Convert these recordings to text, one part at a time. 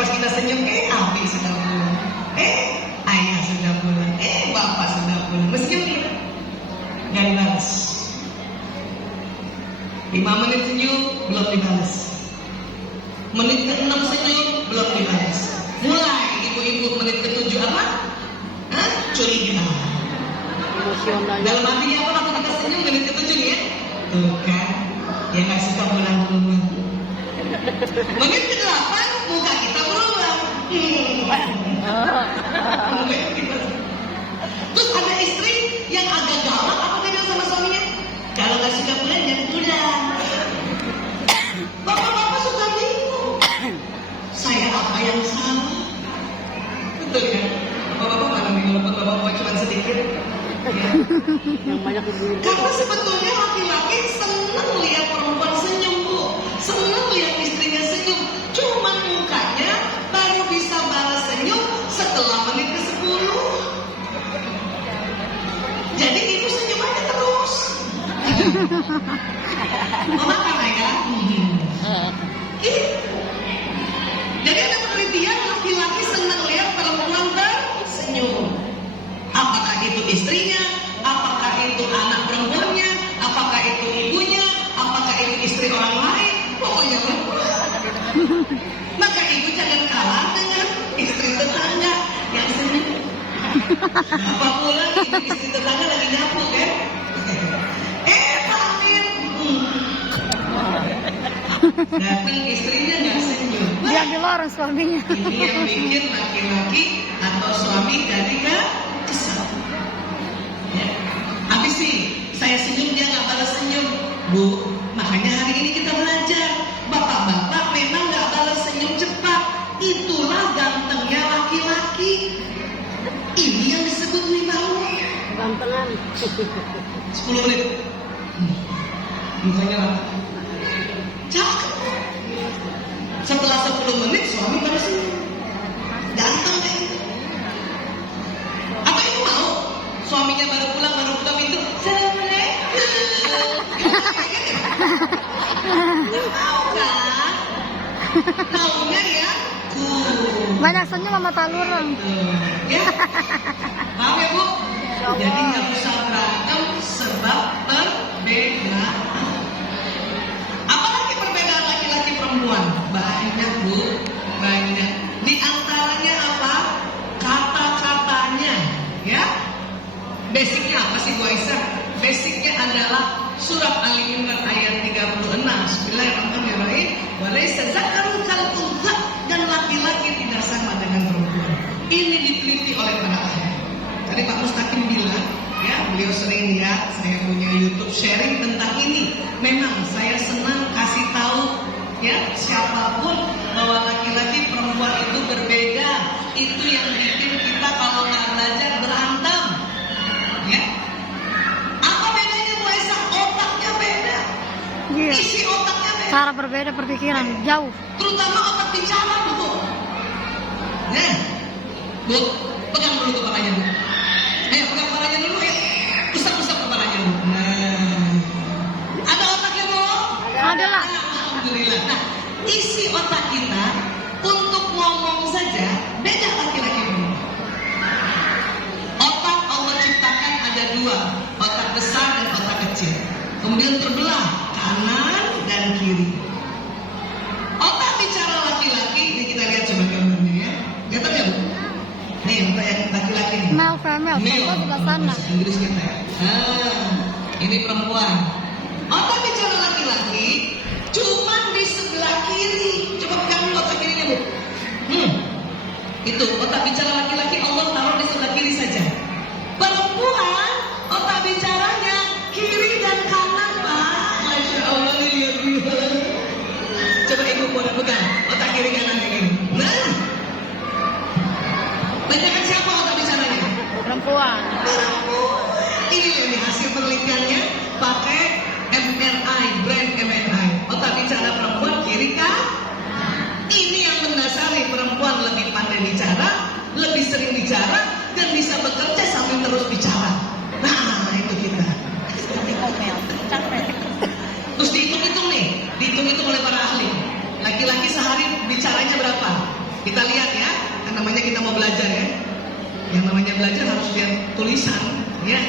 pas kita senyum, api sudah pulang, ayah sudah pulang, bapak sudah pulang. Senyum kita, nggak dibalas. 5 menit senyum, belum dibalas. Menit ke-6 senyum, belum dibalas. Mulai ibu-ibu menit ke-7 apa? Curiga. Dalam artinya apa waktu kita senyum menit ke-7 nih ya? Tuh kan, ya nggak suka pulang-pulang. Menit ke-8 muka kita berubah. Terus ada istri yang agak galak apa beda sama suaminya? Kalau nggak suka pulang jangan pulang. Bapak-bapak suka bingung. Saya apa yang salah? Betul ya? Bapak-bapak mana nih? Walaupun bapak-bapak cuma sedikit. Ya. Yang banyak ibu-ibu. Karena sebetulnya laki-laki senang lihat perempuan senyum, Bu. Senang lihat istrinya senyum. Cuma mukanya baru bisa balas senyum setelah menit ke-10. Jadi ibu senyum aja terus. Mau makan ya? Jadi ada penelitian laki-laki senang lihat perempuan tersenyum. Apakah itu istrinya? Apakah itu anak perempuannya? Apakah itu ibunya? Apakah itu istri orang lain? Pokoknya perempuan. Maka ibu jangan kalah dengan istri tetangga yang senyum. Apa pula istri tetangga lagi nyapu kan? Pamit. Datang istrinya nggak senyum. Dia di luar suaminya. Ini yang bikin laki-laki atau suami jadi kesal. Ya. Habis sih saya senyum dia nggak balas senyum, Bu. Makanya hari ini kita belajar. Bapak-bapak memang nggak balas senyum cepat. Itulah gantengnya laki-laki. Ini yang disebut wibawa. Gantengan. 10 menit. Mukanya rata. Cakep. Setelah 10 menit suami baru senyum. Ganteng deh. Apa ibu mau? Suaminya baru pulang itu. Mau kan? Maunya ya? Banyak senyum sama talurang. Ya? Paham ya Bu? Jadi nggak usah berantem sebab perbedaan. Apalagi perbedaan laki-laki perempuan? Banyak Bu, banyak. Di antaranya apa? Kata-katanya, ya. Basicnya apa sih Bu Aisyah? Basicnya adalah surat Al-Imran ayat 36. Bismillahirrahmanirrahim. Walaysa zakaru kal untha, dan laki-laki tidak sama dengan perempuan. Ini diteliti oleh para ahli. Tadi Pak Mustaqim bilang, ya, beliau sering lihat saya punya YouTube sharing tentang ini. Memang saya senang kasih tahu, ya, siapapun bahwa laki-laki perempuan itu berbeda. Itu yang bikin kita kalau nggak belajar berantem. Ya. Apa bedanya Bu Aisyah? Otaknya beda. Iya. Isi otaknya beda. Cara berbeda perpikiran jauh. Terutama otak bicara, Bu. Nah, Bu, pegang dulu kepalanya, Bu. Ayo pegang kepalanya dulu ya. Usap-usap kepalanya, Bu. Nah, ada otaknya, Bu? Ada lah. Alhamdulillah. Nah, isi otak kita untuk ngomong saja beda laki-laki perempuan. Otak Allah ciptakan ada 2, otak besar dan otak kecil. Kemudian terbelah kanan dan kiri. Otak bicara laki-laki, ini kita lihat coba gambarnya ya. Lihat ya Bu? Nih otak yang laki-laki nih. Male female, contoh sebelah sana. Bahasa Inggris kita ya. Ini perempuan. Otak bicara laki-laki cuma di sebelah kiri. Coba pegang dulu otak kirinya Bu. Itu otak bicara laki-laki Allah taruh di sebelah kiri saja. Perempuan otak bicaranya kiri dan kanan, Pak. Masya Allah, lihat. Coba ibu boleh pegang otak kiri kanan ini. Nah, banyakan siapa otak bicaranya? Perempuan. Ini nih hasil penelitiannya pakai MRI, brain MRI. Otak bicara perempuan kiri kan? Ini yang mendasari perempuan lebih pandai bicara, lebih sering bicara, Kita lihat ya, kan namanya kita mau belajar ya. Yang namanya belajar harus lihat tulisan, ya.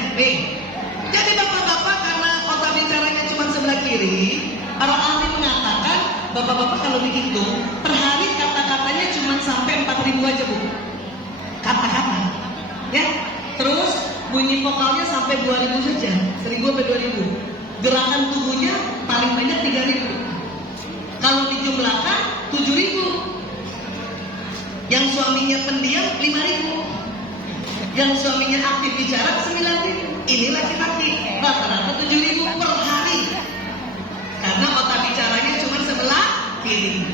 Jadi bapak-bapak karena kota bicaranya cuma sebelah kiri, para ahli mengatakan bapak-bapak kalau dihitung per hari kata-katanya cuma sampai 4.000 aja bu. Kata-kata, ya. Terus bunyi vokalnya sampai 2.000 saja, 1.000 sampai 2.000. Gerakan tubuhnya paling banyak 3.000. Kalau dijumlahkan 7.000. Yang suaminya pendiam 5.000. Yang suaminya aktif bicara 9.000. Ini laki-laki rata-rata 7.000 per hari. Karena otak bicaranya cuma sebelah kiri.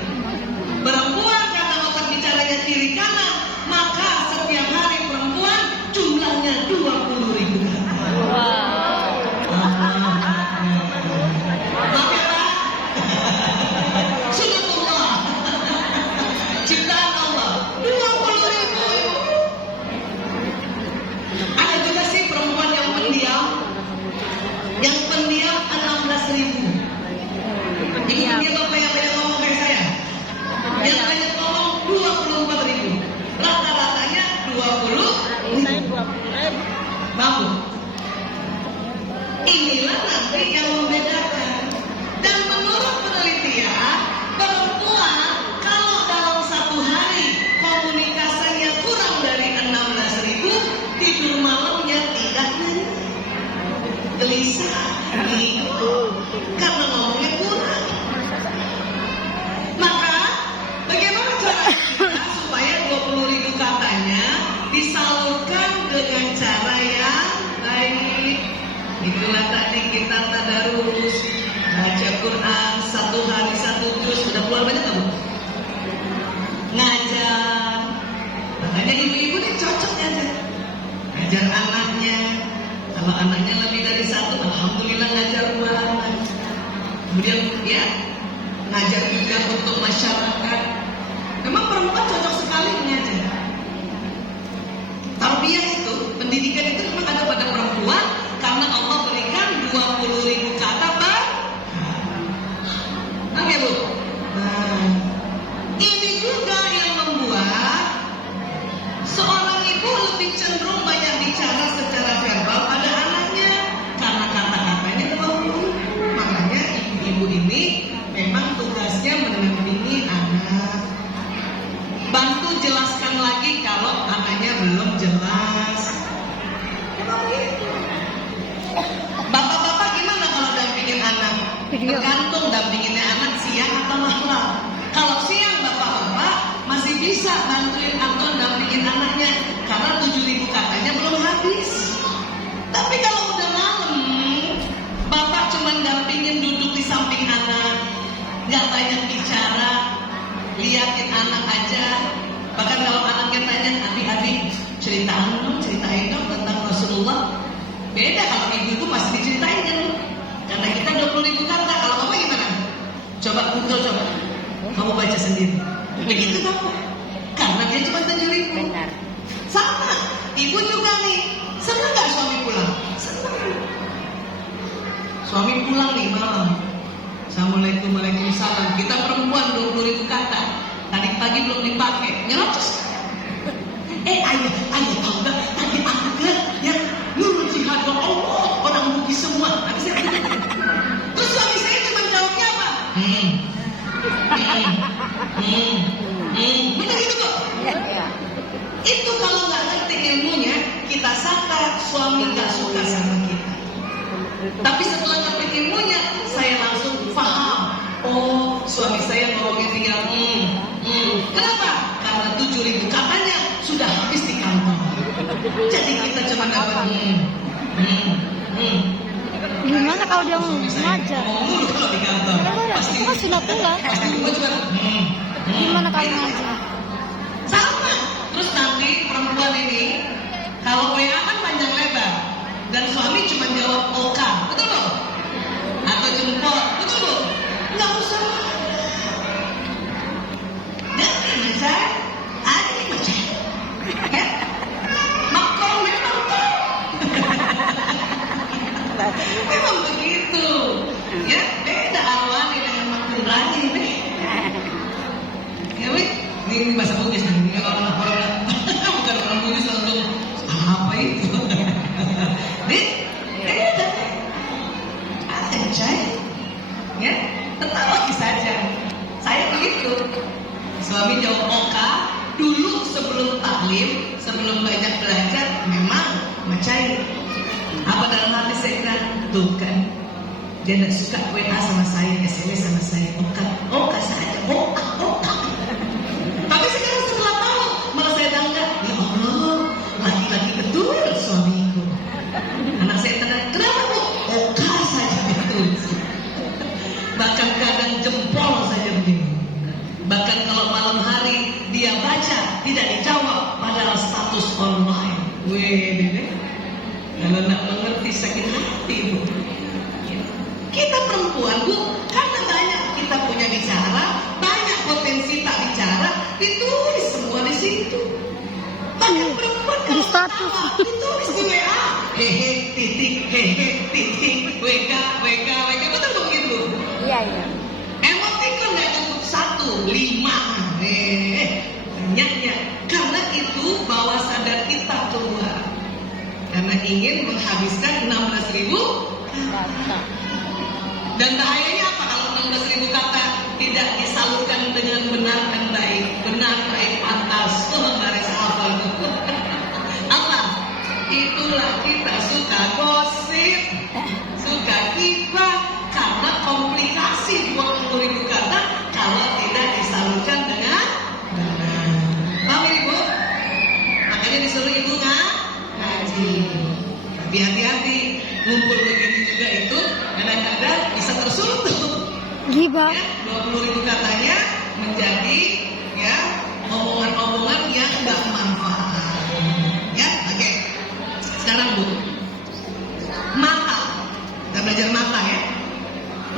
Perempuan karena otak bicaranya kiri kanan, maka setiap hari perempuan jumlahnya 20.000 kata. Maaf ya Pak. Sunatullah. Ciptaan Allah 20.000. Ada juga sih perempuan yang pendiam. Yang pendiam 16.000. Ini bapak yang banyak ngomong kayak saya. Yang banyak ngomong 24.000. Rata-ratanya 20.000. Mampu. Inilah nanti yang membedakan. Dan menurut penelitian, perempuan kalau dalam satu hari komunikasinya kurang dari 16.000, tidur malamnya tidak nyenyak, gelisah, karena ngomongnya kurang. Maka bagaimana cara kita supaya 20.000 katanya disalurkan dengan cara yang baik? Itulah tadi kita tadarus, baca Quran 1 hari 1 juz. Sudah keluar banyak nggak bu? Ngajar. Makanya ibu-ibu ini cocok ngajar. Ngajar anaknya. Kalau anaknya lebih dari 1, alhamdulillah ngajar 2 anak. Kemudian ya ngajar juga untuk masyarakat. Memang perempuan cocok sekali mengajar. Tarbiyah itu, pendidikan itu memang ada pada perempuan karena Allah berikan 20.000 kata per. Oke bu. Nah, ini juga yang membuat seorang ibu lebih cenderung banyak bicara secara verbal pada anaknya karena kata-katanya terlalu. Makanya ibu-ibu ini memang tugasnya mendampingi anak. Bantu jelaskan lagi kalau anaknya belum jelas. Bapak-bapak gimana kalau dampingin anak? Tergantung dampinginnya anak siang atau malam. Kalau siang bapak-bapak masih bisa bantuin atau dampingin anaknya karena 7.000 katanya belum habis. Tapi kalau udah malam, bapak cuma dampingin duduk di samping anak, nggak banyak bicara, liatin anak aja. Bahkan kalau anaknya tanya, adik-adik ceritain dong tentang Rasulullah. Beda kalau ibu-ibu masih diceritain kan. Karena kita 20.000 kata. Kalau kamu gimana? Coba Google coba. Kamu baca sendiri. Begitu kamu. Karena dia cuma 7.000. Benar. Sama. Ibu juga nih. Senang gak suami pulang? Senang. Suami pulang nih malam. Assalamualaikum, waalaikumsalam. Kita perempuan 20.000 kata. Tadi pagi belum dipakai. Nyerocos. Ayah tahu gak? Tadi ada yang nurul jihad Allah. Orang Bugis semua. Terus suami saya cuma jawabnya apa? Benar gitu kok. Itu kalau nggak ngerti ilmunya, kita sangka suami nggak suka sama kita. Tapi setelah ngerti ilmunya, saya langsung paham. Oh, suami saya ngomongnya tinggal Kenapa? Karena 7.000 katanya sudah habis di kantor. Jadi kita cuma dapat Gimana kalau dia mau ngajar? ngomong kalau di kantor. Pasti Itu kan sunatullah. gua juga Gimana kalau ngajar? sama. Terus nanti perempuan ini kalau WA kan panjang lebar dan suami cuma jawab OK, betul loh? Atau jempol, betul loh? Nggak usah. Dan bisa ada yang baca. Makro memang tuh. Memang begitu. Ya beda awalnya dengan makrulani nih. Ya wih, nih ini bahasa Bugis nih. Kalau orang bukan orang Bugis langsung apa itu? Dik, anjay, ya, tetap lagi saja. Saya begitu. Suami jawab oka. Dulu sebelum taklim, sebelum banyak belajar, memang mencari. Apa dalam hati saya bilang, tuh kan, dia tidak suka WA sama saya, SMS sama saya, oka saja, oka. Tapi sekarang setelah tahu, malah saya bangga, ya Allah, laki-laki betul suamiku. Anak saya tanya, kenapa bu? Oka saja betul. Bahkan kadang jempol saja begini. Bahkan kalau malam hari dia baca tidak dijawab, padahal status online. Wih, kalau nak mengerti sakit hati bu. Kita perempuan bu, karena banyak kita punya bicara, banyak potensi tak bicara, ditulis semua di situ. Bahkan perempuan kalau status ditulis di WA, hehe titik, WK, betul begitu bu? Iya. Emoticon nggak cukup 1, 5, banyaknya. Karena itu bawah sadar kita keluar. Karena ingin menghabiskan 16.000 kata. Dan bahayanya apa kalau 16.000 kata tidak disalurkan dengan benar dan baik. Benar, baik, pantas, baris hafal. Apa? Itulah kita suka gosip, suka gibah, karena komplikasi 20.000 kata kalau tidak disalurkan dengan benar. Paham ibu? Makanya disuruh ibu ngaji. Tapi hati-hati, ngumpul begini juga itu kadang-kadang bisa tersuntuk. Gibah. Ya, 20.000 katanya menjadi ya omongan-omongan yang nggak manfaat. Ya, oke. Sekarang bu, mata. Kita belajar mata ya.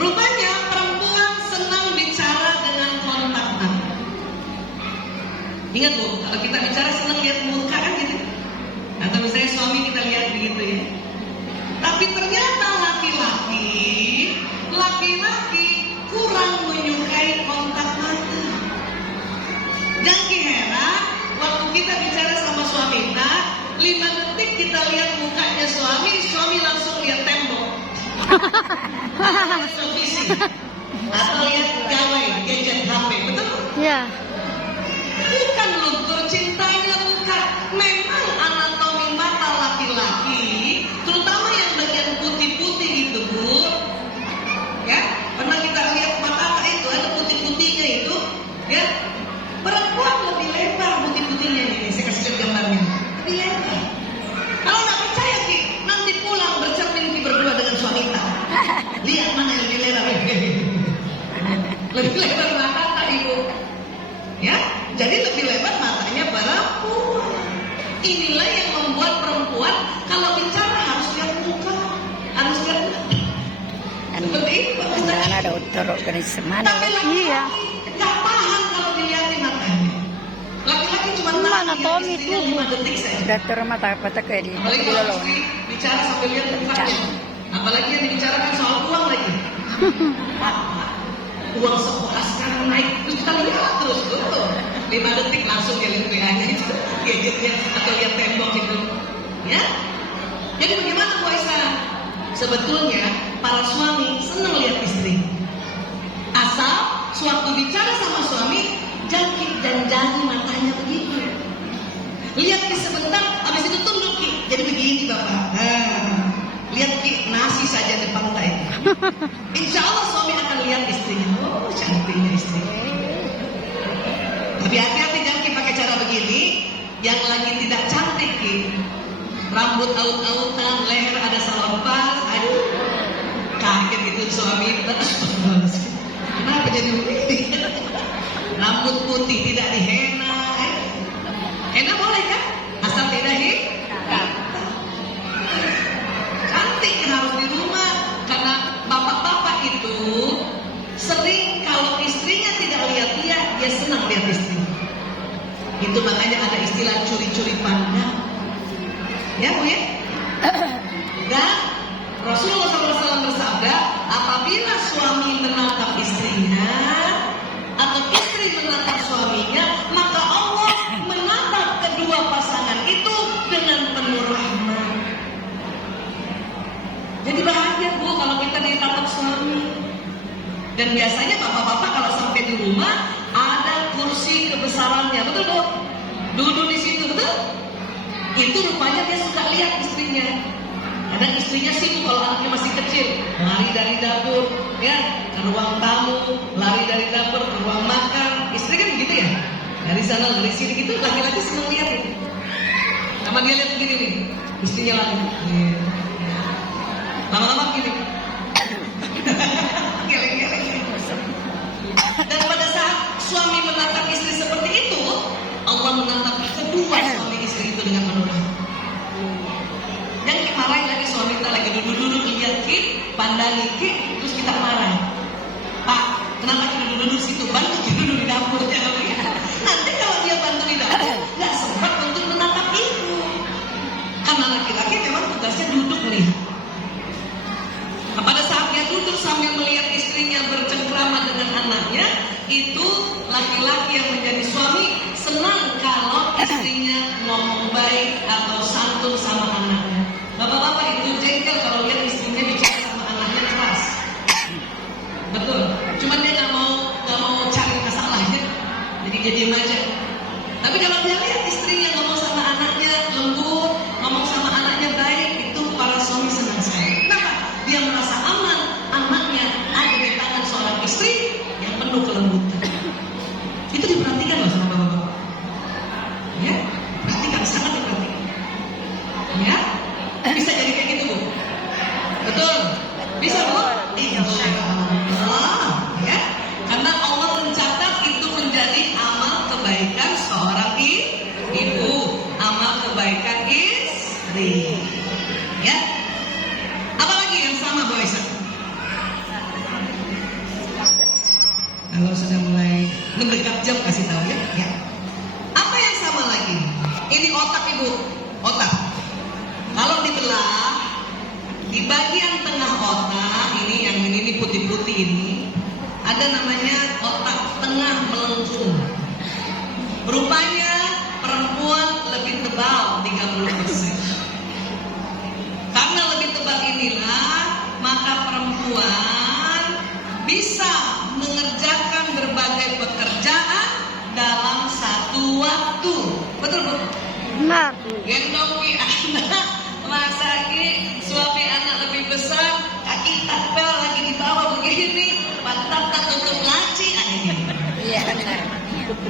Rupanya perempuan senang bicara dengan kontak mata. Ingat bu, kalau kita bicara senang lihat muka kan gitu. Atau misalnya suami kita lihat begitu ya. Tapi ternyata laki-laki kurang menyukai kontak mata. Jangan heran, waktu kita bicara sama suami kita, 5 detik kita lihat mukanya suami langsung lihat tembok. Televisi atau lihat gawai gadget HP, betul? Iya. Bukan luntur cintanya, bukan. Memang anatomi mata laki-laki, terutama yang bagian putih-putih gitu bu, ya pernah kita lihat mata itu ada putih-putihnya itu, ya perempuan lebih lebar putih-putihnya ini. Saya kasih lihat gambarnya, lebih lebar. Kalau nggak percaya Ki, nanti pulang bercermin Ki berdua dengan suami kita. Lihat mana yang lebih lebar. Lebih lebar mata ibu. Ya, jadi lebih lebar matanya perempuan. Inilah yang membuat perempuan kalau bicara harus lihat muka, harus lihat muka. Seperti itu. Jangan ada uturuk dari semana. Tapi Iya. nggak tahan kalau dilihatin matanya. Laki-laki cuma tahan Anatomi istrinya tubuh. 5 detik saja. Udah turun mata apa kayak di Apalagi kalau lolo. istri bicara sambil lihat mukanya. Apalagi yang dibicarakan soal uang lagi. Uang sekolah sekarang naik, terus kita lihat terus tuh 5 detik langsung dia lihat WA-nya itu, gadgetnya atau lihat tembok itu, ya. Jadi bagaimana Bu Aisyah? Sebetulnya para suami senang lihat istri, asal sewaktu bicara sama suami jangkit dan jari matanya begitu. Lihat Ki sebentar, habis itu tunduk Ki, jadi begini bapak. Lihat Ki, nasi saja di pantai. Insya Allah suami akan lihat istrinya. Oh, cantiknya istri. Tapi hati-hati jangan Ki pakai cara begini. Yang lagi tidak cantik Ki, rambut aut-autan, leher ada salompas. Aduh, kaget itu suami. Kenapa jadi begini? Rambut putih tidak dihena. Henna boleh kan? Asal tidak cantik harus di rumah. Karena bapak-bapak itu sering kalau istrinya tidak lihat dia senang lihat istri. Itu makanya ada istilah curi-curi pandang. Ya Bu ya? Dan Rasulullah SAW bersabda, apabila suami menatap istrinya atau istri menatap suaminya, maka duduk di situ tuh. Itu rupanya dia suka lihat istrinya. Kadang istrinya sibuk kalau anaknya masih kecil, lari dari dapur, ya, ke ruang tamu, lari dari dapur ke ruang makan. Istri kan begitu ya, dari sana dari sini gitu. Laki-laki senang lihat itu. Sama dia lihat begini nih, istrinya lari. Lama-lama gini. Geleng-geleng. Dan pada saat suami menatap istri seperti itu, Allah menatap kedua suami istri itu dengan menolak. Yang kita marahin lagi suami kita lagi duduk-duduk lihat pandangi terus kita marah. Pak, kenapa kita duduk-duduk situ? Bantu duduk di dapur ya. Nanti kalau dia bantu di dapur, nggak sempat untuk menatap ibu. Karena laki-laki memang tugasnya duduk melihat. Nah, pada saat dia duduk sambil melihat istrinya bercengkrama dengan anaknya, itu laki-laki yang menjadi suami senang kalau istrinya ngomong baik atau santun sama anaknya. Bapak-bapak itu jengkel kalau lihat istrinya bicara sama anaknya keras. Betul. Cuman dia nggak mau cari masalahnya, jadi dia diam aja. Tapi kalau dia lihat istrinya ngomong sama anaknya lembut, ngomong sama anaknya baik, itu para suami senang sekali. Kenapa? Dia merasa aman, anaknya ada di tangan seorang istri yang penuh kelembutan. Itu diperhatikan loh sama bapak-bapak. Ya, perhatikan, sangat diperhatikan. Ya, bisa jadi kayak gitu, Bu. Betul? Bisa, Bu? Insya Allah. Ya, karena Allah mencatat itu menjadi amal kebaikan seorang ibu, amal kebaikan istri. Ya. Apalagi yang sama, Bu Aisyah? Kalau sudah mulai mendekat jam kasih tahu ya. Ya. Apa yang sama lagi? Ini otak Ibu, otak. Kalau dibelah di bagian tengah otak ini, yang ini putih-putih ini, ada namanya otak tengah melengkung. Rupanya perempuan lebih tebal 30%. Karena lebih tebal inilah, maka perempuan bisa mengerjakan berbagai pekerjaan dalam satu waktu. Betul, Bu? Benar. Gendongi anak, masaki, suami anak lebih besar, kaki tapel lagi di bawah begini, pantat tak tutup laci, ini. Iya benar.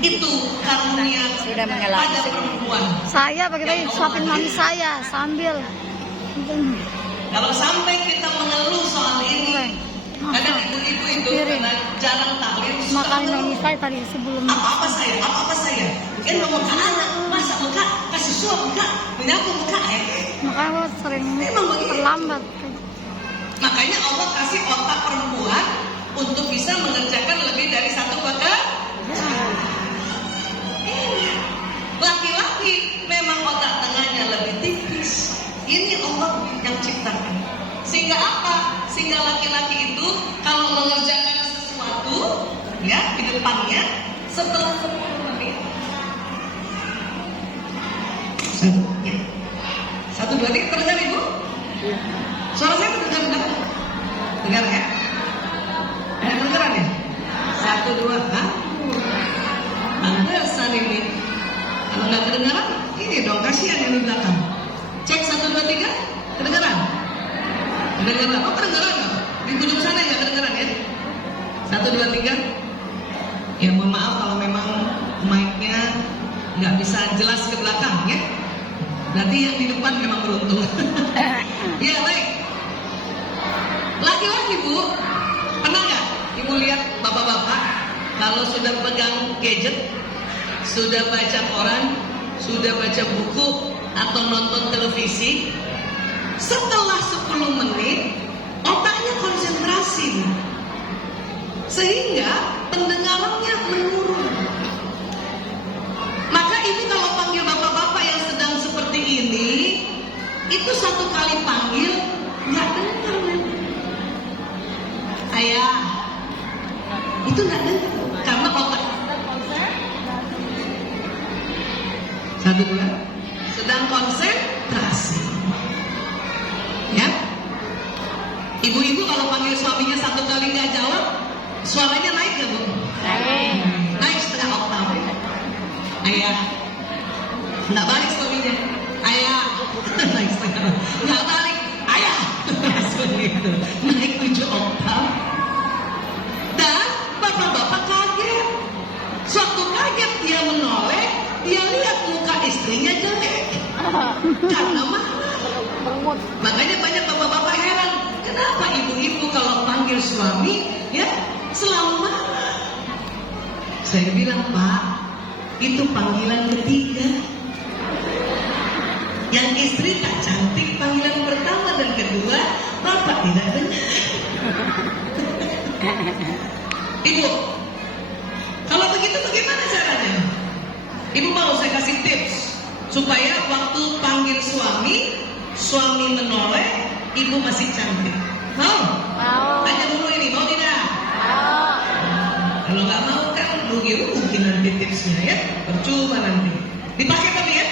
Itu karunia Sudah mengalami pada sendiri. perempuan. Saya bagaimana suapin mami saya sambil. Kalau sampai kita mengeluh soal ini, kadang ibu-ibu itu karena jarang taklim, Makan mami saya tadi sebelum. apa saya, mungkin ngomong ke anak, masa muka, kasih suap muka, menyapu muka, Makanya lo sering Memang begitu. terlambat. Makanya Allah kasih otak perempuan untuk bisa mengerjakan lebih dari satu pekerjaan. Laki-laki memang otak tengahnya lebih tipis. Ini Allah yang ciptakan. Sehingga apa? Sehingga laki-laki itu kalau mengerjakan sesuatu, ya di depannya, setelah 10 menit. Satu, dua, tiga, terdengar Ibu? Suara saya terdengar enggak? Dengar ya? Ada kedengaran ya? Satu, dua, pantesan ini. Kalau nggak kedengaran, ini dong kasihan yang di belakang. Cek 1, 2, 3, kedengaran? Kedengaran? Oh kedengaran nggak? Di ujung sana nggak kedengaran ya? 1, 2, 3. Ya mohon maaf kalau memang mic-nya nggak bisa jelas ke belakang ya. Berarti yang di depan memang beruntung. Ya baik. Laki-laki Bu, pernah nggak Ibu lihat bapak-bapak kalau sudah pegang gadget, sudah baca koran, sudah baca buku atau nonton televisi, setelah 10 menit otaknya konsentrasi, sehingga pendengarannya menurun. Maka Ibu kalau panggil bapak-bapak yang sedang seperti ini, itu satu kali panggil nggak dengar. Ayah, itu nggak dengar karena otak. 1, 2, sedang konsentrasi. Ya, ibu-ibu kalau panggil suaminya satu kali nggak jawab, suaranya naik nggak Bu? Naik. Naik setengah oktav. Ayah, Nggak balik suaminya, ayah. Naik setengah. Nggak balik, ayah. Langsung gitu. Naik 7 oktav. Dan bapak-bapak kaget. Suatu kaget dia menoleh, dia lihat muka istrinya jelek. Karena marah. Makanya banyak bapak-bapak heran, kenapa ibu-ibu kalau panggil suami ya selalu marah. Saya bilang, Pak, itu panggilan ketiga. Yang istri tak cantik panggilan pertama dan kedua, Bapak tidak dengar. Ibu, kalau begitu bagaimana caranya? Ibu mau saya kasih tips supaya waktu panggil suami menoleh, ibu masih cantik. Mau? Mau. Tanya dulu ini, mau tidak? Mau. Kalau nggak mau kan rugi nanti tipsnya ya, percuma nanti. Dipakai tapi ya.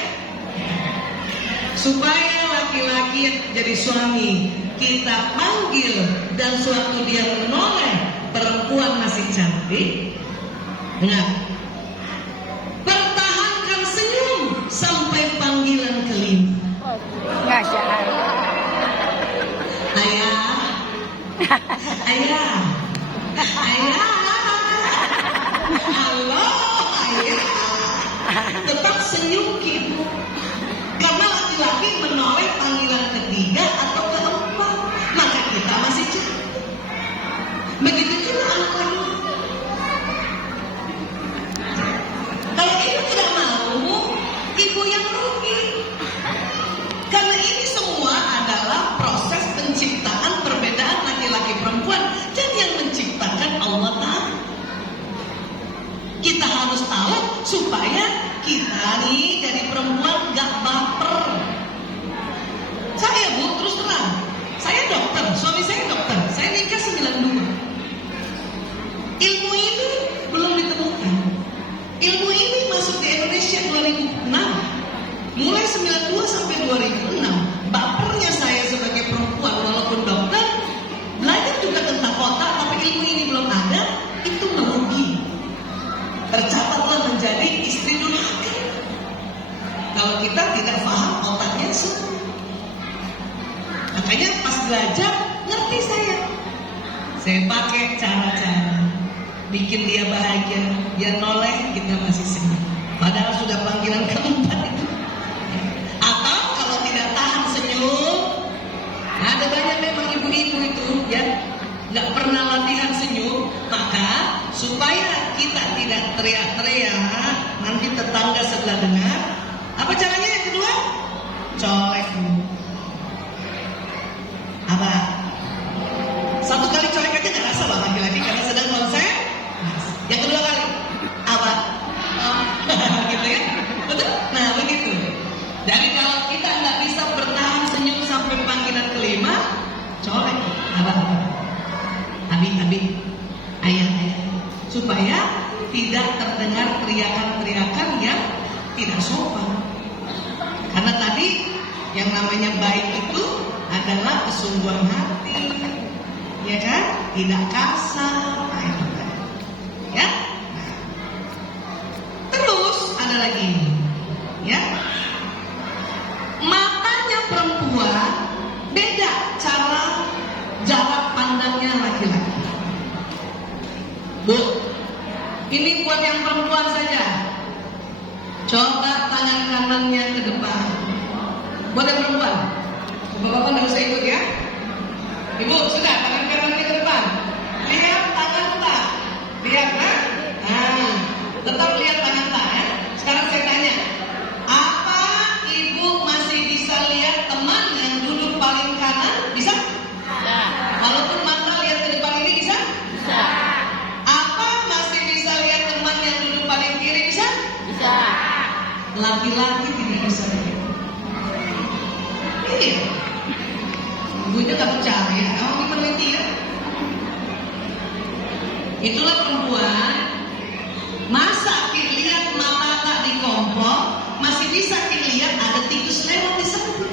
Supaya laki-laki yang jadi suami kita panggil dan suatu dia menoleh perempuan masih cantik. Dengar. Pertahankan senyum sampai panggilan kelima. Nggak jahat. Ayah, ayah, ayah, halo, ayah. Tetap senyum ibu. Karena laki-laki menoleh panggilan ketiga atau keempat, maka kita masih cantik. Begitu juga anak-anak. Kalau ibu tidak mau, ibu yang rugi. Karena ini semua adalah proses penciptaan perbedaan laki-laki perempuan, dan yang menciptakan Allah Ta'ala. Kita harus tahu supaya kita nih dari perempuan gak baper. Saya Bu, terus terang, saya dokter, suami saya dokter, saya nikah 92. Ilmu ini belum ditemukan. Ilmu ini masuk di Indonesia 2006. Mulai 92 sampai 2006, bapernya saya sebagai perempuan walaupun dokter, belajar juga tentang otak, tapi ilmu ini belum ada, itu merugi. Tercatatlah menjadi istri durhaka. Kalau kita tidak paham otaknya semua. Makanya pas belajar, ngerti saya. Saya pakai cara-cara bikin dia bahagia, dia noleh, kita masih senyum. Padahal sudah panggilan keempat itu. Atau kalau tidak tahan senyum, ada banyak memang ibu-ibu itu ya nggak pernah latihan senyum, maka supaya kita tidak teriak-teriak nanti tetangga sebelah dengar. Apa caranya yang kedua? Colek dulu. Apa? Satu kali colek aja nggak rasa loh laki-laki karena sedang konsen. Yang kedua kali apa? Gitu ya, betul? Nah begitu. Jadi kalau kita nggak bisa bertahan senyum sampai panggilan kelima, colek. Apa? Abi, ayah, supaya tidak terdengar teriakan-teriakan yang tidak sopan. Karena tadi yang namanya baik itu adalah kesungguhan hati, ya kan? Tidak kasar, ya. Terus ada lagi, ya. Matanya perempuan beda cara jarak pandangnya laki-laki. Bu, ini buat yang perempuan saja. Coba tangan kanannya ke depan. Buat yang perempuan. Bapak-bapak nggak usah ikut ya. Ibu, sudah tangan kanannya ke depan. Lihat tangan tak. Lihat kan? Nah, tetap lihat tangan tak ya. Sekarang saya tanya, apa ibu masih bisa lihat teman yang duduk paling kanan? Bisa? Bisa. Walaupun mata lihat ke depan ini bisa? Bisa. Apa masih bisa lihat teman yang duduk paling kiri? Bisa? Bisa. Laki-laki tidak bisa lihat. Iya. Ibunya gak percaya, kamu meneliti ya. Itulah perempuan. Masa lihat mata tak di kompor, masih bisa lihat ada tikus lewat di sana.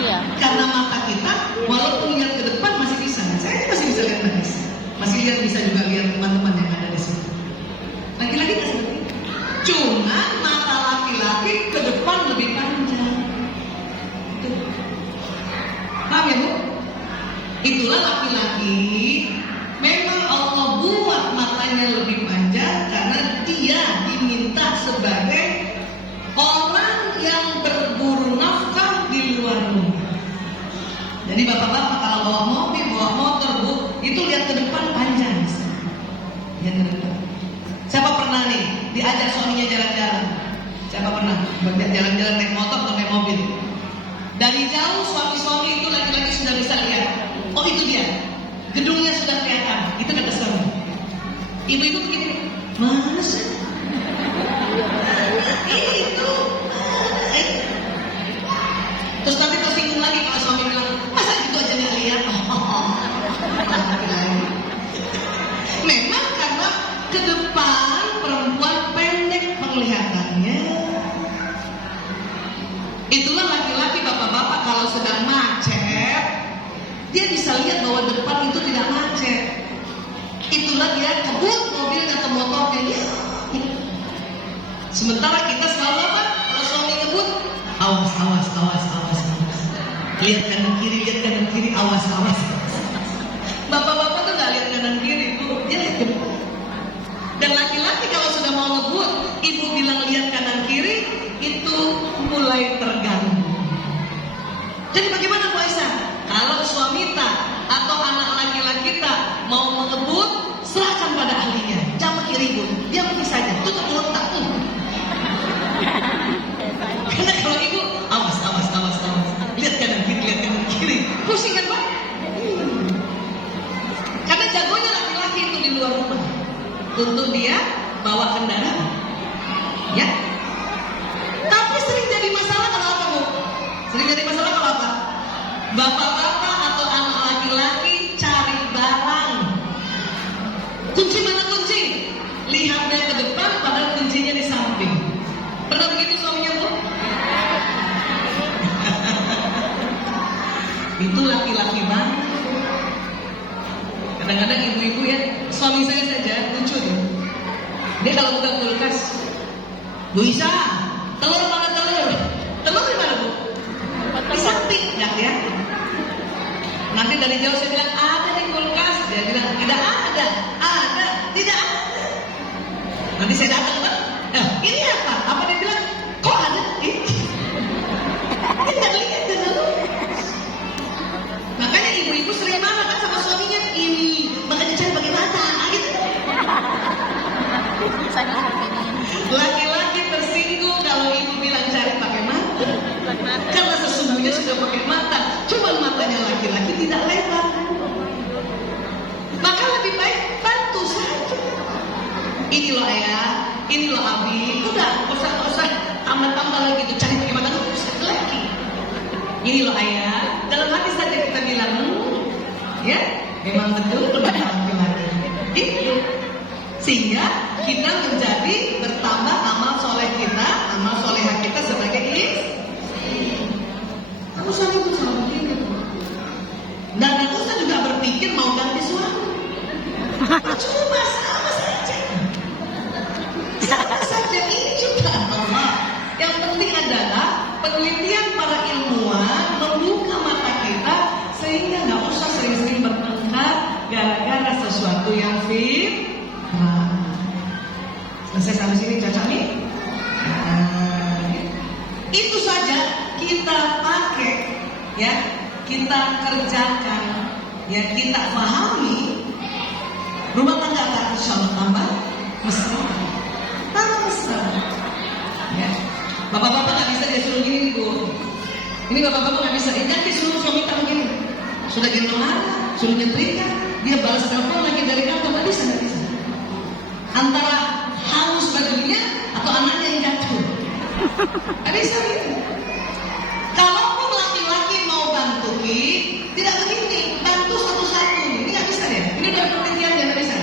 Iya. Karena mata kita, walaupun lihat ke depan masih bisa. Saya masih bisa lihat habis. Masih bisa juga lihat teman-teman yang ada di sini. Laki-laki kan seperti itu. Cuma mata laki-laki ke depan Itulah laki-laki, memang Allah buat matanya lebih panjang karena dia diminta sebagai orang yang berburu nafkah di luar rumah. Jadi bapak-bapak kalau bawa mobil, bawa motor, Bu, itu lihat ke depan panjang. Lihat ke depan. Siapa pernah nih diajak suaminya jalan-jalan? Siapa pernah jalan-jalan naik motor atau naik mobil? Dari jauh suami-suami itu laki-laki sudah bisa lihat. Oh itu dia, gedungnya sudah kelihatan. Itu kata suami. Ibu-ibu begini, mana sih? Itu. Terus nanti tersinggung lagi kalau suami bilang, masa itu aja nggak lihat? Memang karena ke depan perempuan pendek penglihatannya. Itulah laki-laki bapak-bapak kalau sedang macet, dia bisa lihat bahwa depan itu tidak macet. Itulah dia kebut mobil atau motornya dia. Sementara kita selalu apa? Kalau suami ngebut, awas, awas, awas, awas, awas. Lihat kanan kiri, awas, awas. Bapak-bapak tuh nggak lihat kanan kiri, Bu. Dia lihat depan. Dan laki-laki kalau sudah mau ngebut, ibu bilang lihat kanan kiri, itu mulai terganggu. Jadi bagaimana Bu Aisyah? Kalau suami kita atau anak laki-laki kita mau mengebut, serahkan pada ahlinya. Jangan pakai ribut, dia pergi saja. Tutup mulut tak tuh. Karena kalau ibu awas, awas, awas, awas. Lihat kanan kiri. Pusing kan Pak? Karena jagonya laki-laki itu di luar rumah. Untuk dia bawa kendaraan. Ya. Tapi sering jadi masalah kalau apa Bu? Sering jadi masalah kalau apa? Bapak-bapak atau anak laki-laki cari barang. Kunci mana kunci? Lihatnya ke depan padahal kuncinya di samping. Pernah begitu suaminya Bu? Itu laki-laki banget. Kadang-kadang ibu-ibu ya, suami saya saja lucu tuh. Dia kalau buka kulkas, Bu Isa, telur mana telur? Telur di mana Bu? Di samping, ya. Nanti dari jauh saya bilang ada di kulkas, dia bilang tidak ada, tidak ada. Nanti saya datang Pak, ini apa? Apa dia bilang? Kok ada? Ini nggak lihat dulu. Makanya ibu-ibu sering marah kan sama suaminya, ini makanya cari pakai mata, gitu. Laki-laki tersinggung kalau ibu bilang cari pakai mata, karena sesungguhnya sudah pakai mata, cuma matanya laki-laki tidak lebar. Maka lebih baik bantu saja. Ini loh ayah, ini loh abi, udah usah tambah-tambah lagi tuh cari pakai mata tuh lagi. Ini loh ayah, dalam hati saja kita bilang, ya memang betul benar laki-laki. Itu sehingga kita menjadi bertambah amal soleh kita, amal soleha kita sebagai istri. Kamu selalu berpikir, dan aku juga berpikir mau ganti suami. Cuma sama saja. Sama saja ini juga Allah. Yang penting adalah penelitian para ilmuwan membuka mata kita sehingga nggak usah sering-sering bertengkar gara-gara sesuatu yang fitrah. Selesai sampai sini cocok nih? Itu saja kita pakai, ya kita kerjakan, ya kita pahami. Rumah tangga akan insya Allah tambah mesra, ya. Bapak-bapak nggak bisa dia suruh gini Bu. Ini bapak-bapak nggak bisa. Jangan suruh suami kamu gini. Sudah gendong anak, suruh nyetrika, dia balas telepon lagi dari kantor, nggak bisa. Antara haus bajunya atau anaknya yang jatuh. Nggak bisa gitu. Kalaupun laki-laki mau bantu tidak begini, bantu satu-satu. Ini nggak bisa ya. Ini udah penelitian nggak bisa.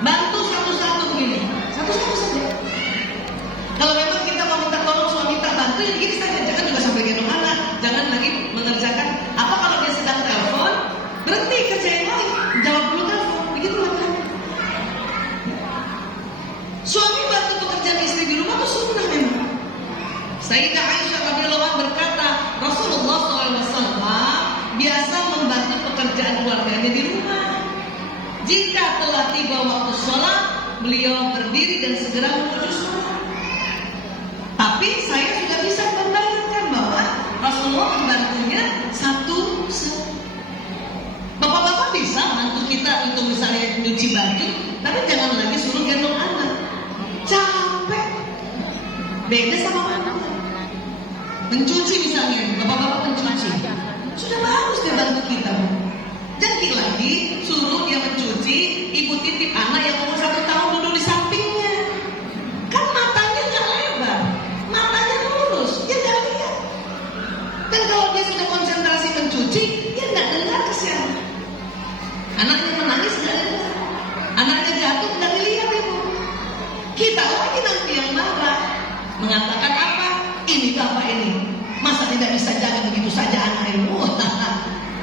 Bantu satu-satu begini, satu-satu saja. Kalau memang kita mau minta tolong suami tak bantu, ya begini saja. Jangan juga sampai gendong anak. Jangan lagi mengerjakan. Apa kalau dia sedang telepon, berhenti kerja yang lain, jawab dulu telepon. Begitu kan? Suami bantu pekerjaan istri di rumah itu sunnah memang. Sayyidah Aisyah radhiyallahu anha berkata, Rasulullah SAW biasa membantu pekerjaan pekerjaan keluarganya di rumah. Jika telah tiba waktu sholat, beliau berdiri dan segera menuju sholat. Tapi saya sudah bisa membayangkan bahwa Rasulullah membantunya satu. Bapak-bapak bisa bantu kita untuk misalnya nyuci baju, tapi jangan lagi suruh gendong anak. Capek. Beda sama anak. Mencuci misalnya, bapak-bapak mencuci. Sudah bagus dia bantu kita. Jangan lagi suruh dia mencuci, ibu titip anak yang umur 1 tahun duduk di sampingnya. Kan matanya nggak lebar, matanya lurus, dia nggak lihat. Dan kalau dia sudah konsentrasi mencuci, dia nggak dengar kesian. Anaknya menangis nggak dengar, anaknya jatuh nggak dilihat ibu. Kita lagi nanti yang marah, mengatakan apa? Ini bapak ini, masa tidak bisa jaga begitu saja anak ibu?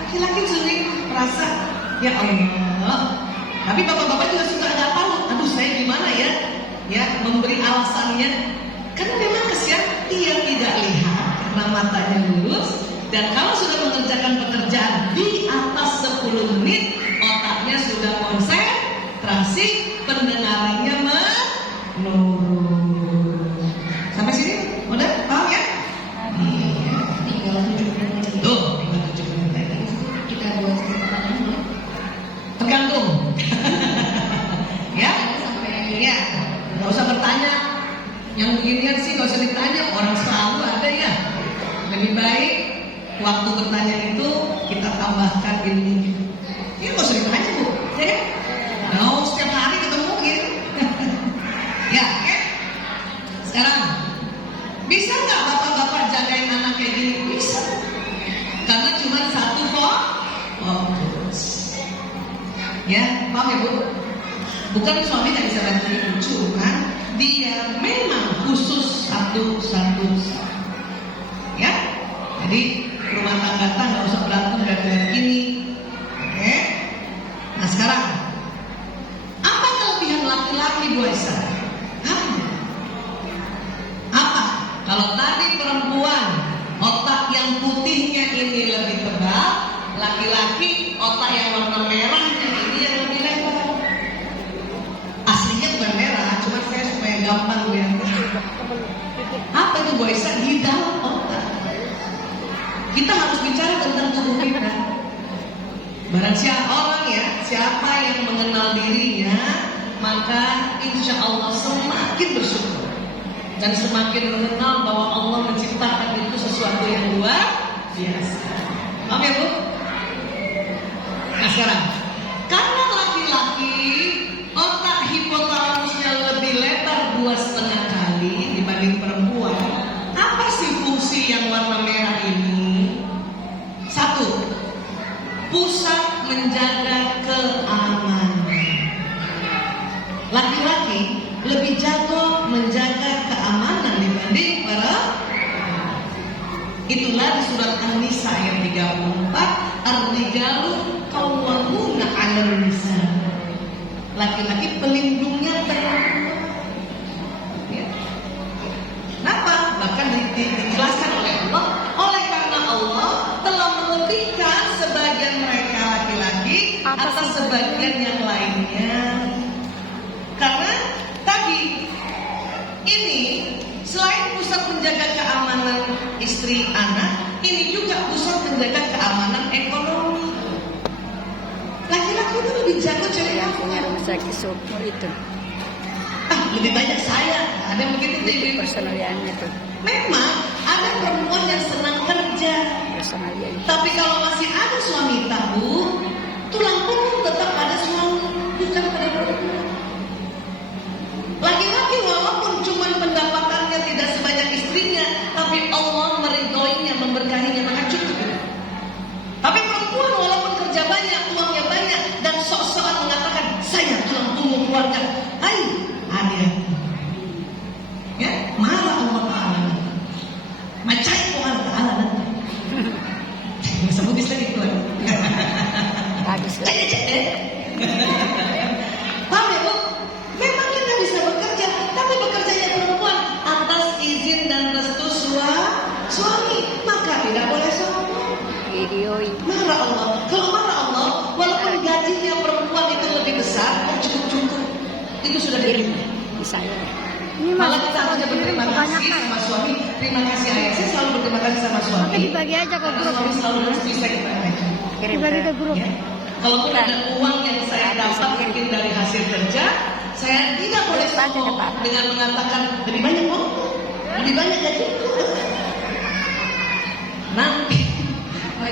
Laki-laki sering merasa, ya Allah. Tapi bapak-bapak juga suka agak tahu, aduh saya gimana ya? Ya memberi alasannya. Karena memang kesian dia tidak lihat karena matanya lurus. Dan kalau sudah mengerjakan pekerjaan di atas 10 menit, otaknya sudah konsentrasi, pendengarannya menurun. Sampai sini, udah paham ya? Iya. Tinggal 7 menit. Tuh, tinggal 7 menit lagi. Kita buat kesempatan dulu. Tergantung. Ya? Sampai Ya, nggak usah bertanya. Yang beginian sih nggak usah ditanya, orang selalu ada ya. Lebih baik waktu bertanya itu kita tambahkan ilmu. Ya nggak usah ditanya bu, ya kan? Nah, setiap hari ketemu gitu. Ya, ya. Sekarang bisa nggak bapak-bapak jagain anak kayak gini? Bisa. Karena cuma satu fokus. Ya, paham ya bu? Bukan suami nggak bisa bantu ibu, cuma dia memang khusus satu. Ya, jadi rumah tangga nggak usah berantem dan gini. Oke. Nah sekarang, apa kelebihan laki-laki Bu Aisyah? Apa? Kalau tadi perempuan otak yang putihnya ini lebih tebal, laki-laki otak yang warna merahnya ini yang lebih lebar. Aslinya bukan merah, cuma saya supaya gampang lihat. Apa itu Bu Aisyah? Di dalam otak. Kita harus bicara tentang tubuh kita. Barang siapa orang ya, siapa yang mengenal dirinya, maka insya Allah semakin bersyukur dan semakin mengenal bahwa Allah menciptakan itu sesuatu yang luar biasa. Paham ya Bu? Nah sekarang, karena laki-laki otak hipotalamusnya lebih lebar 2,5 kali dibanding perempuan, apa sih fungsi yang warna merah ini? 1. Pusat menjaga keamanan. Laki-laki lebih jago menjaga keamanan dibanding perempuan. Itulah di surat An-Nisa ayat 34, ar-rijalu qawwamuna 'alan nisa. Laki-laki pelindungnya perempuan. Ya. Kenapa? Bahkan dijelaskan oleh Allah, oleh karena Allah telah melebihkan sebagian mereka laki-laki atas sebagian yang lainnya. Karena tadi ini selain pusat menjaga keamanan istri anak, ini juga pusat menjaga keamanan ekonomi. Laki-laki itu lebih jago cari punya rumah sakit sumur itu. Lebih banyak saya, ada yang begitu Itu jadi. personaliannya tuh. Memang ada perempuan yang senang kerja, Personaliannya. tapi kalau masih ada suami tahu, tulang punggung tetap pada suami, bukan pada perempuan. Laki-laki walaupun cuma pendapatannya tidak sebanyak istrinya, tapi Allah meridhoinya, memberkahinya, maka cukup. Tapi perempuan walaupun kerja banyak, uangnya banyak, dan sok-sokan mengatakan saya tulang punggung keluarga, hai, hati-hati. Ya, marah Allah Ta'ala. Macai Allah Ta'ala nanti. Sebutis lagi Tuhan. Bagus lah. Paham ya Bu? Memang kita bisa bekerja, tapi bekerjanya perempuan atas izin dan restu suami, maka tidak boleh sombong. Videoin. Marah Allah. Kalau marah Allah Itu sudah dikirim. Di saya. Ini Malah malah kita harusnya berterima kasih sama suami. Terima kasih ayah. Saya selalu berterima kasih sama suami. Oke, dibagi aja ke Karena grup. suami selalu bisa kita aja. Dibagi ke grup. Ya. Kalaupun ada uang yang saya dapat mungkin dari hasil kerja, saya tidak boleh sombong dengan mengatakan lebih banyak bu, lebih banyak gaji. Nanti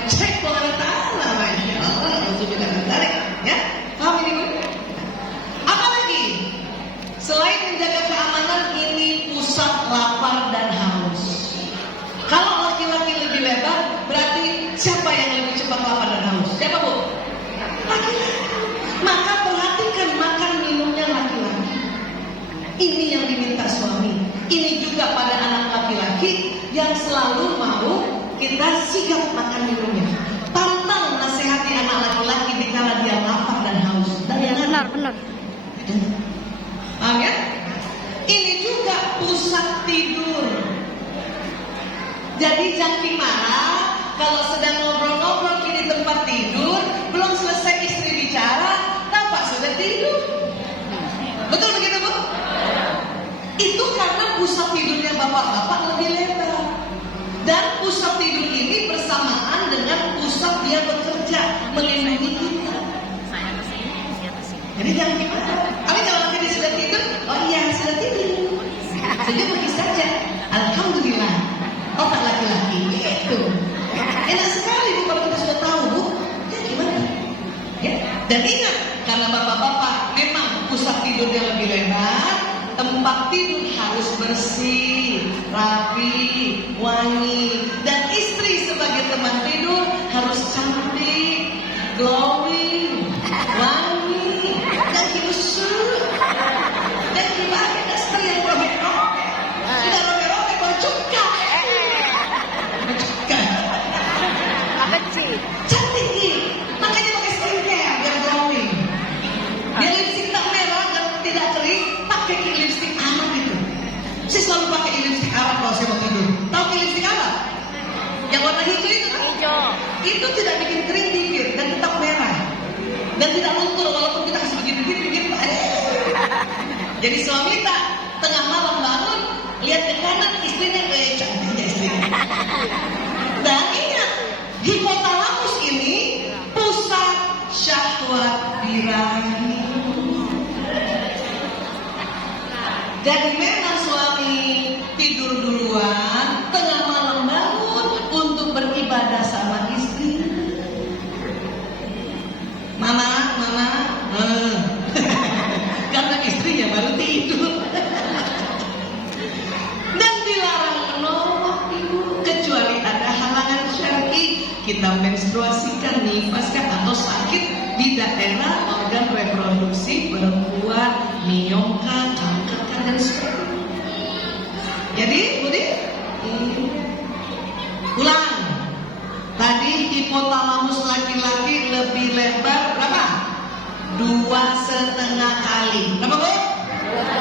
cek Allah Taala, masya Allah, alhamdulillah menarik, ya. Paham ini bu? Apa lagi? Selain menjaga keamanan, ini pusat lapar dan haus. Kalau laki-laki lebih lebar, berarti siapa yang lebih cepat lapar dan haus? Siapa bu? Laki-laki. Maka perhatikan makan minumnya laki-laki. Ini yang diminta suami. Ini juga pada anak laki-laki yang selalu mau kita sigap makan minumnya. Pantang nasihati anak laki-laki dikala dia lapar dan haus. Dan yang Benar. paham ya? Ini juga pusat tidur. Jadi jangan marah kalau sedang ngobrol-ngobrol di tempat tidur, belum selesai istri bicara, tampak sudah tidur. Betul begitu bu? Itu karena pusat tidurnya bapak-bapak lebih lebar. Dan pusat tidur ini bersamaan dengan pusat dia bekerja melindungi kita. Jadi jangan gimana? Tapi kalau nanti sudah tidur, oh iya sudah tidur. Jadi pergi saja. Alhamdulillah. Otak laki-laki itu enak sekali bu kalau kita sudah tahu bu. Ya gimana? Ya. Dan ingat, karena bapak-bapak memang pusat tidurnya lebih lebar, tempat tidur harus bersih, rapi, wangi, dan istri sebagai teman tidur harus cantik, glowing, wangi, dan hidup dan gimana istri yang robek-robek, sudah robek-robek baru cuka. Apa sih? Cantik nih, makanya pakai skincare biar glowing. Biar lipstick tak merah dan tidak kering, pakai lipstick Arab itu. Saya selalu pakai lipstick Arab kalau saya mau tidur. Tahu lipstick Arab? Yang warna hijau itu kan? Hijau. Itu tidak bikin kering bibir dan tetap merah. Dan tidak luntur walaupun kita kasih begini-begini. Jadi suami tak tengah malam bangun, lihat ke kanan istrinya cantiknya istrinya. Dan ingat, hipotalamus ini pusat syahwat birahi. Jadi memang suami tidur duluan, tengah malam bangun untuk beribadah sama istri. Mama, karena istrinya baru tidur. Dan dilarang menolak ibu kecuali ada halangan syar'i. Kita menstruasikan, nifaskah atau sakit di daerah organ reproduksi perempuan, minyongkah, kanker dan sebagainya. Jadi, Budi, ulang. Tadi hipotalamus laki-laki lebih lebar berapa? 2,5 kali. Berapa bu?